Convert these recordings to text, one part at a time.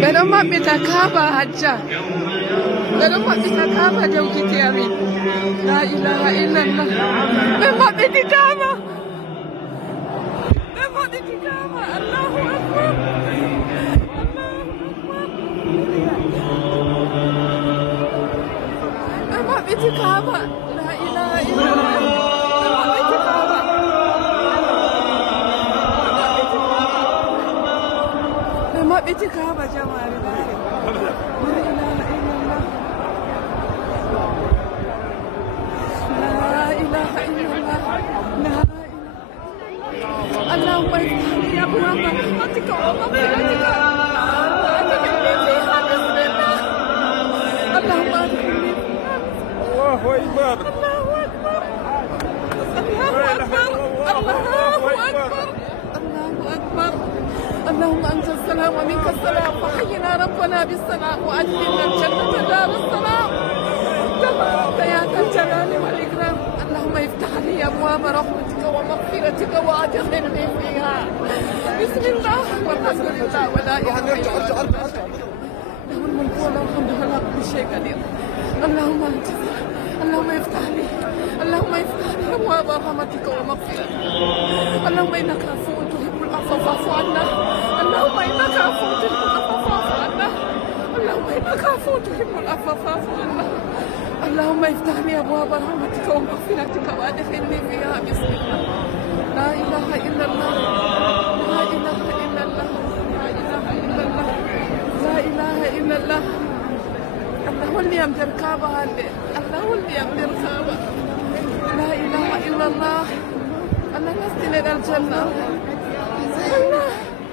Beɗon maɓɓita Kaaba hajja. Beɗon maɓɓita Kaaba jawkiti amin. La ilaha illallah. Ɓe maɓɓiti Kaaba. Ɓe maɓɓiti Kaaba. Allahu akbar. Ɓe maɓɓiti Kaaba. La ilaha illallah. Ɓe maɓɓiti Kaaba. Ɓe maɓɓiti Kaaba jamaare. La ilaha illallah. La ilaha illallah. La اللهم افتح لي ابواب رحمتك ومغفرتك وادخلني فيها بسم الله. اللهم ادخلني فيها. الله اكبر. الله اكبر. الله اكبر. الله اكبر. الله اكبر. اللهم انت السلام ومنك السلام فحينا ربنا بالسلام وادخلنا الجنه دار السلام. تبارك يا ذا الجلال والاكرام. اللهم افتح لي ابواب رحمتك ومغفرتك وادخلني فيها. بسم الله والحمد لله ولا اله الا الله. له الملك وله الحمد ولا كل شيء قدير. اللهم انت اللهم افتح لي. اللهم افتح لي ابواب رحمتك ومغفرتك. اللهم انك عفو تحب العفو فاعف عنا. اللهم انك عفو تحب العفو فاعف عنا. اللهم انك عفو تحب العفو فاعف عنا. اللهم افتح لي ابواب رحمتك ومغفرتك وادخلني فيها بسم الله. لا اله الا الله. لا اله الا الله. لا اله الا الله. لا اله الا الله. الله ولي امدر كعبه هالليل. الله ولي امدر كعبه. لا اله الا الله. الله نستنى الى الجنه. الله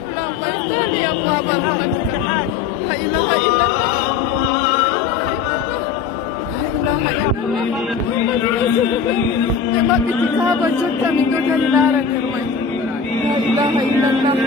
اللهم افتح لي ابواب رحمتك. لا اله الا الله. ما بتكابر جدا من دون لا إله إلا الله.